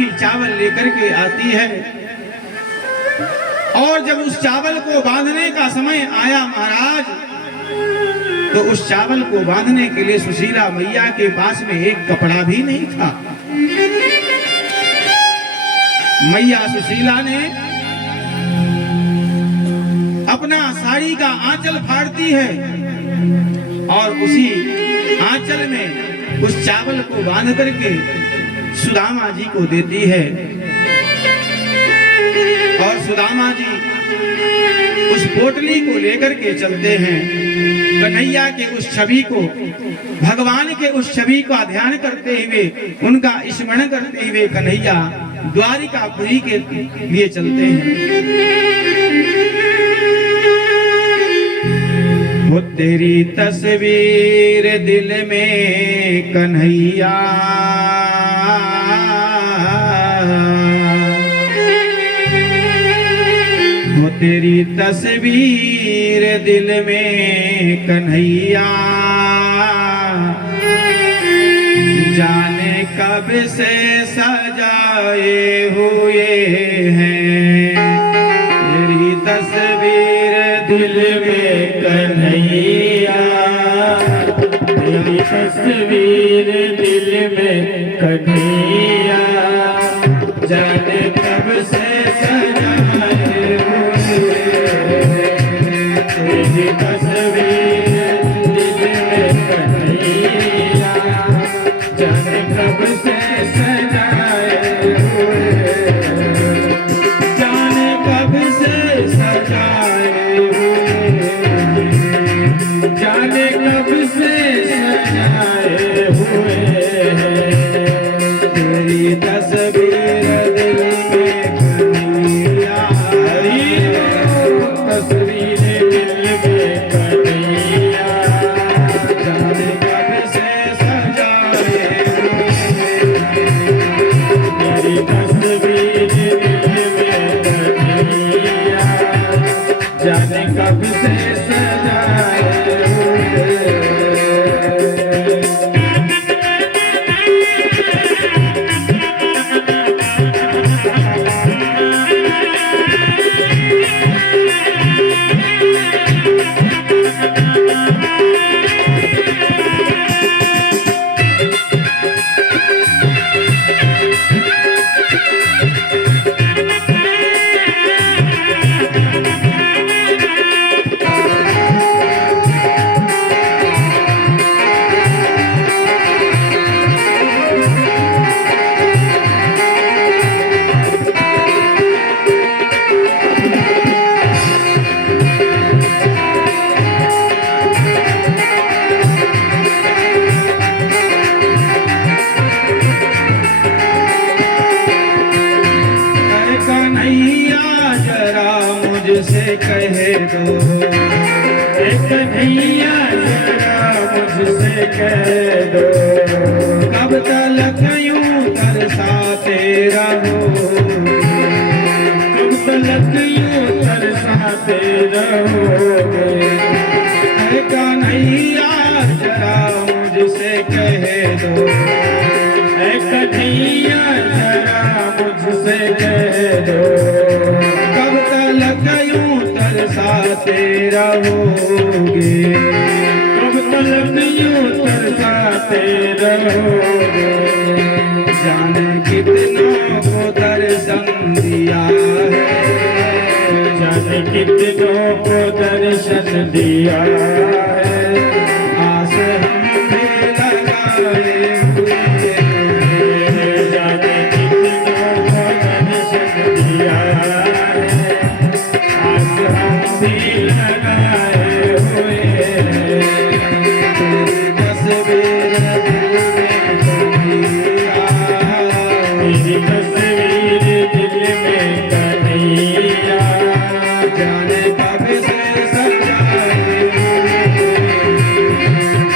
मुट्ठी चावल लेकर के आती है। और जब उस चावल को बांधने का समय आया महाराज, तो उस चावल को बांधने के लिए सुशीला मैया के पास में एक कपड़ा भी नहीं था। मैया सुशीला ने अपना साड़ी का आंचल फाड़ती है और उसी आंचल में उस चावल को बांध करके सुदामा जी को देती है। और सुदामा जी उस पोटली को लेकर के चलते हैं। कन्हैया के उस छवि को, भगवान के उस छवि का ध्यान करते हुए, उनका स्मरण करते हुए कन्हैया द्वारिकापुरी के लिए चलते हैं। वो तेरी तस्वीर दिल में कन्हैया, वो तेरी तस्वीर दिल में कन्हैया, जाने कब से सजाए हुए हैं। तेरी तस्वीर दिल में कन्हैया, तेरी तस्वीर दिल में कन्हैया, जाने कब से सजाए हुए हैं। तेरी तस्वीर दिल में कन्हैया, जाने कब से सजाए हुए हैं। जाने कब से सजाए हुए हैं। जाने कब से सजाए हुए हैं। तेरी तस्वीर दिल में कन्हैया, तस्वीर दिल में कन्हैया, जाने कब से सजाए हुए हैं। तेरी तस्वीर दिल में कन्हैया, जाने कब से सजाए हुए हैं। मुझसे कह दो, कन्हैया जरा मुझसे कह दो, कब तक यूं तरसाते रहो, कब तक यूं तरसाते रहोगे। कन्हैया जरा मुझसे कह दो, कन्हैया जरा मुझसे कह दो, कब तक यूं तरसाते रहोगे, कब तक यूं तरसाते रहोगे। जाने कितनों को दर्शन दिया है, जाने कितनों को दर्शन दिया है, आस हम भी लगाए हुए हैं। जाने कितनों को दर्शन दिया है, आस हम भी लगाए हुए हैं। तेरी तस्वीर दिल में कन्हैया, तेरी तस्वीर दिल में कन्हैया, जाने कब से सजाए हुए हैं।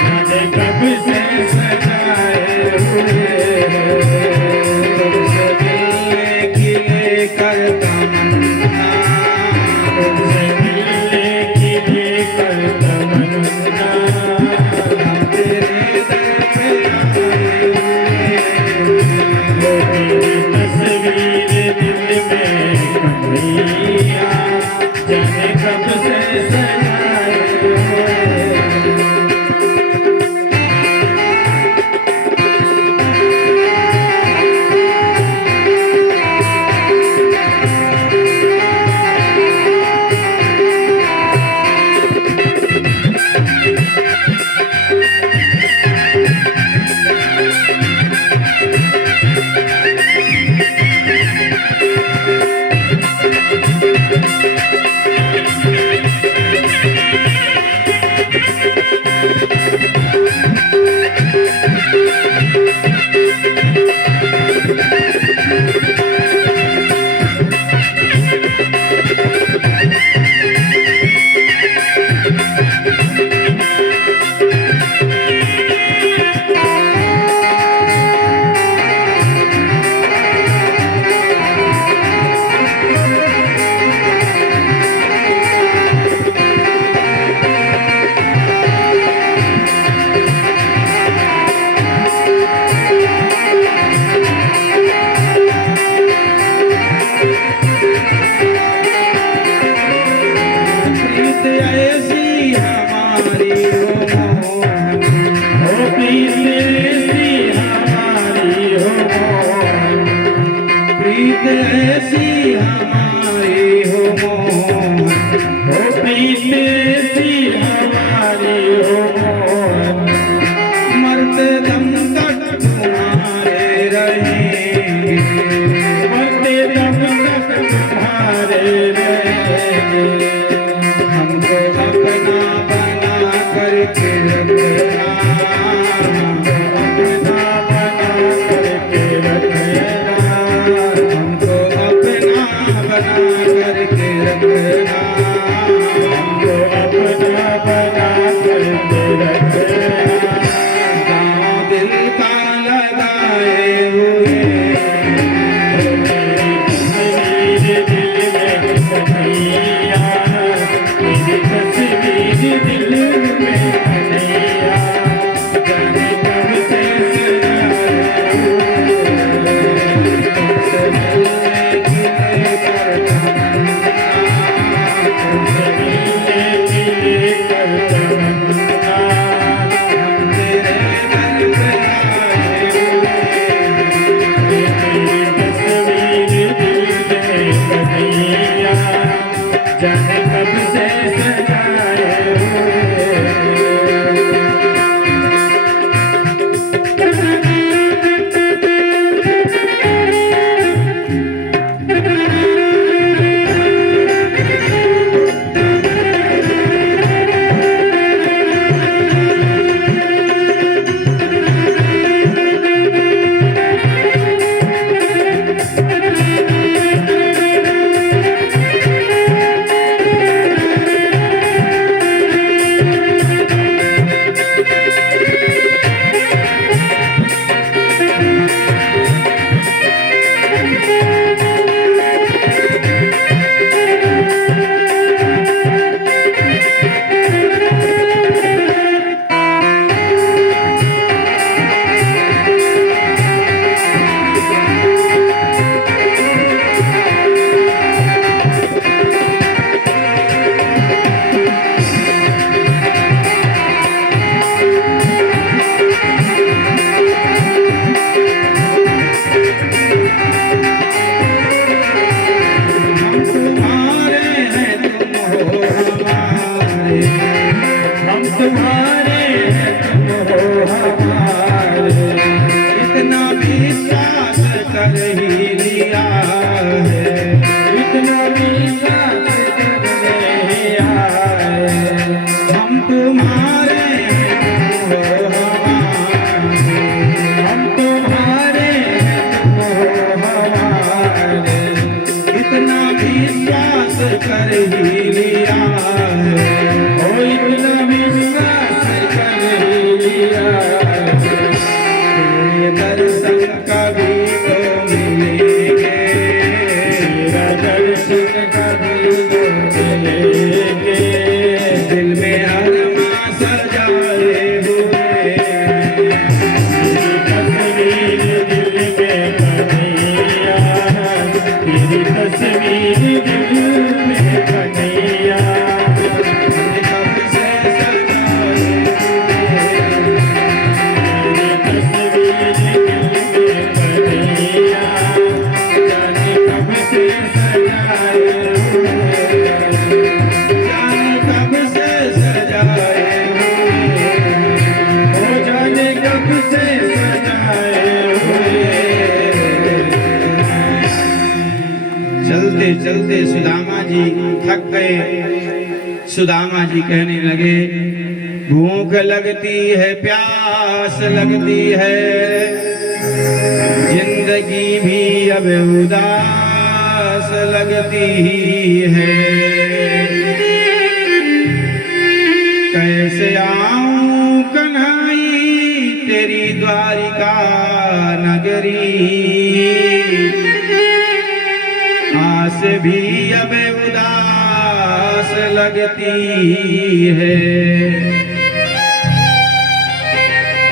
जाने कब से सजाए हुए हैं। तुमसे मिलने की लेकर तमन्ना, तुमसे मिलने की लेकर तमन्ना, हम तेरे दर पे आए हुए हैं। प्रीत ऐसी हमारी हो मोहन, हो प्रीत ऐसी हमारी हो मोहन, मरते दम तक तुम्हारे रहेंगे, मरते दम तक तुम्हारे रहेंगे। हमको अपना बना करके रखना, अपना बना करके रखना, हमको अपना बना करके रखना, हमको अपना बना करके रखना। गाँव दिल का लगाए हुए, मेरी तस्वीर दिल में कन्हैया, जाने कब से सजाए तुमसे मिलने की लेकर तुमसे मिलने की लेकर तमन्ना, हम तेरे दर पे आए हुए, मेरी तस्वीर दिल में कन्हैया, जाने कब से सजाए हुए। हम तुम्हारे हैं तुम हो हमारे, हम तुम्हारे हैं तुम हो हमारे, इतना विश्वास कर ही लिया है, इतना विश्वास करने आए। हम तुम्हारे हैं तुम हो हमारे, हम तुम्हारे हैं तुम हो हमारे, इतना विश्वास कर ही लिया है, ओ इतना विश्वास कर लिया। तेरे दर्शन कभी तो मिलेंगे, तेरा दर्शन कभी तो मिलेंगे, दिल में अरमा सजाए हुए, तेरी तस्वीर दिल में कन्हैया, तेरी तस्वीर दिल में कन्हैया, कब से सजाए हुए, तेरी तस्वीर दिल में कन्हैया, जाने कब से सजाए हुए। जाने कब से सजाए हुए, ओ जाने कब से सजाए हुए। चलते चलते सुदामा जी थक गए। सुदामा जी कहने लगे, भूख लगती है, प्यास लगती है, जिंदगी भी अब उदास लगती है, कैसे आऊं कन्हई तेरी द्वारिका नगरी, आस भी अब उदास लगती है।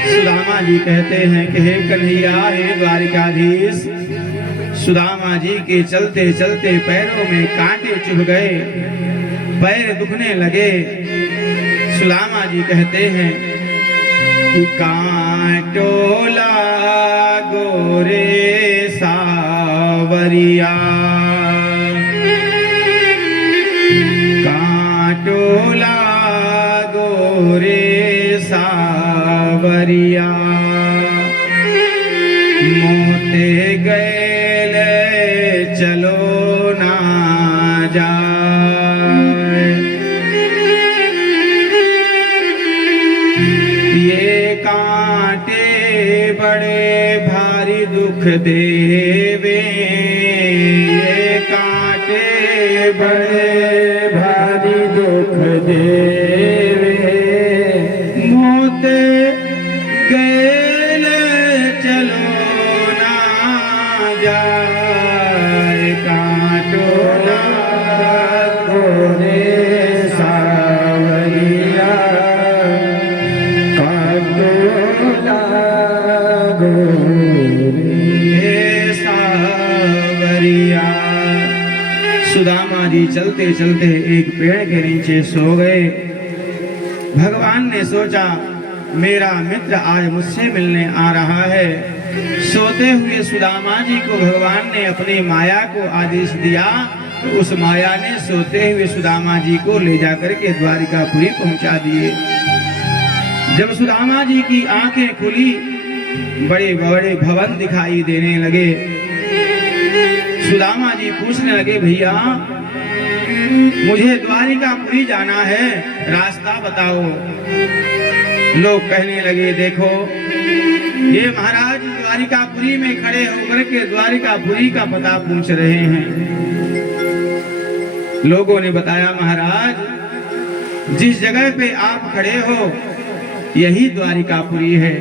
सुदामा जी कहते हैं कि हे कन्हैया, हे द्वारिकाधीश, सुदामा जी के चलते चलते पैरों में कांटे चुभ गए, पैर दुखने लगे। सुदामा जी कहते हैं कि कांटोला गोरे सावन सावरिया काटोला गोरे सावरिया मोते गए चलो ना जाए ये कांटे बड़े भारी दुख देवे ये कांटे बड़े भारी दुख देवे मोते गए चलो ना जाए काटोला गोरे सावरिया काटोला गोरे सावरिया। सुदामा जी चलते चलते एक पेड़ के नीचे सो गए। भगवान ने सोचा मेरा मित्र आज मुझसे मिलने आ रहा है। सोते हुए सुदामा जी को भगवान ने अपनी माया को आदेश दिया तो उस माया ने सोते हुए सुदामा जी को ले जाकर के द्वारिकापुरी पहुंचा दिए। जब सुदामा जी की आंखें खुली बड़े बड़े भवन दिखाई देने लगे। सुदामा जी पूछने लगे भैया मुझे द्वारिकापुरी जाना है रास्ता बताओ। लोग कहने लगे देखो ये महाराज द्वारिकापुरी में खड़े होकर के द्वारिकापुरी का पता पूछ रहे हैं। लोगों ने बताया महाराज जिस जगह पे आप खड़े हो यही द्वारिकापुरी है।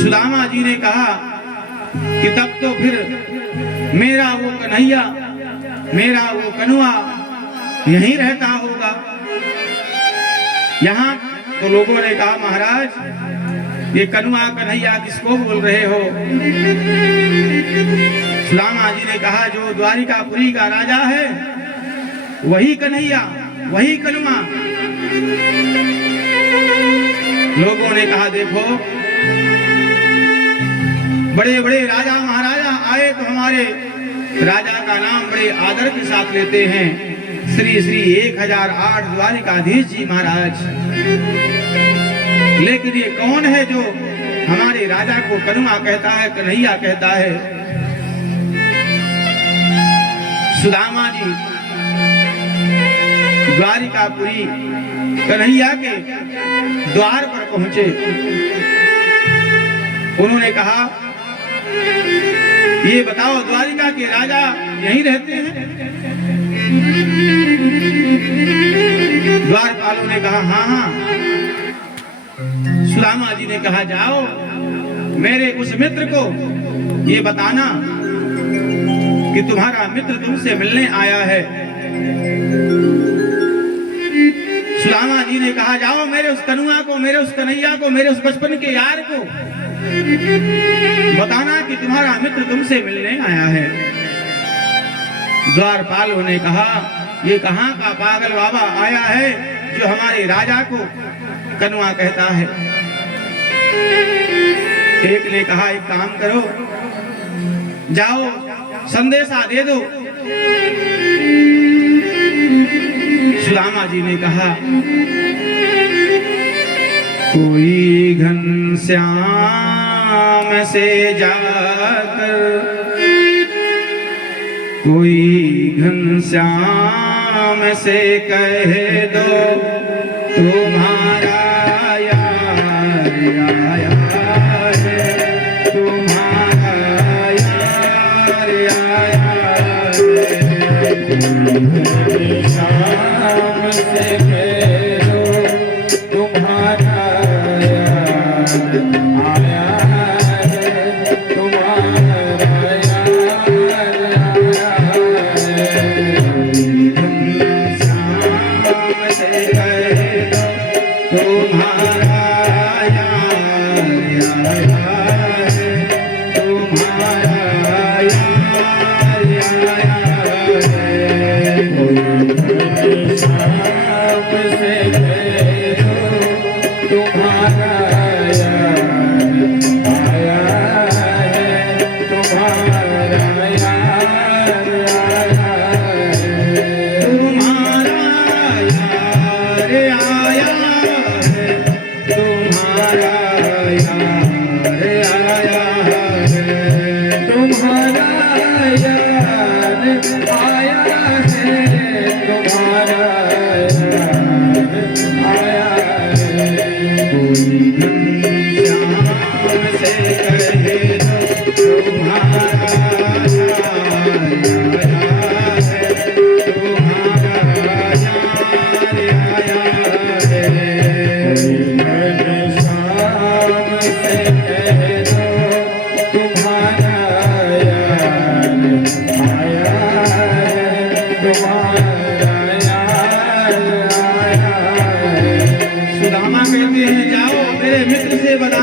सुदामा जी ने कहा कि तब तो फिर मेरा वो कन्हैया मेरा वो कनुआ यहीं रहता होगा। यहाँ तो लोगों ने कहा महाराज ये कनुआ कन्हैया किसको बोल रहे हो। सुदामा जी ने कहा जो द्वारिकापुरी का राजा है वही कन्हैया वही कनुआ। लोगों ने कहा देखो बड़े बड़े राजा महाराजा आए तो हमारे राजा का नाम बड़े आदर के साथ लेते हैं श्री श्री 1008 द्वारिकाधीश जी महाराज। लेकिन ये कौन है जो हमारे राजा को कनुआ कहता है कन्हैया कहता है। सुदामा जी द्वारिकापुरी कन्हैया के द्वार पर पहुंचे। उन्होंने कहा ये बताओ द्वारिका के राजा यहीं रहते हैं। द्वारपालों ने कहा हाँ हाँ। सुदामा जी ने कहा जाओ मेरे उस मित्र को ये बताना कि तुम्हारा मित्र तुमसे मिलने आया है। सुदामा जी ने कहा जाओ मेरे उस कनुआ को मेरे उस कन्हैया को मेरे उस बचपन के यार को बताना कि तुम्हारा मित्र तुमसे मिलने आया है। द्वारपालों ने कहा ये कहाँ का पागल बाबा आया है जो हमारे राजा को कनुआ कहता है। एक ने कहा एक काम करो जाओ संदेशा दे दो। सुदामा जी ने कहा कोई घनश्याम से जाकर कोई घनश्याम से कह दो तुम्हारा यार आया है तुम्हारा यार आया घनश्याम से कह दो तुम्हारा यार आया है तुम्हारा यार आया है। घनश्याम से कह दो तुम्हारा यार आया है तुम्हारा यार आया है। घनश्याम से कह दो तुम्हारा यार आया है। तुम्हारा यार आया है, तुम्हारा यार आया है, तुम्हारा यार आया है, तुम्हारा यार आया है। कोई घनश्याम से कहे दो तुम्हारा यार आया है, तुम्हारा यार आया है। घनश्याम से कह दो तुम्हारा यार आया है, तुम्हारा यार आया है। सुदामा कहते हैं जाओ मेरे मित्र से बता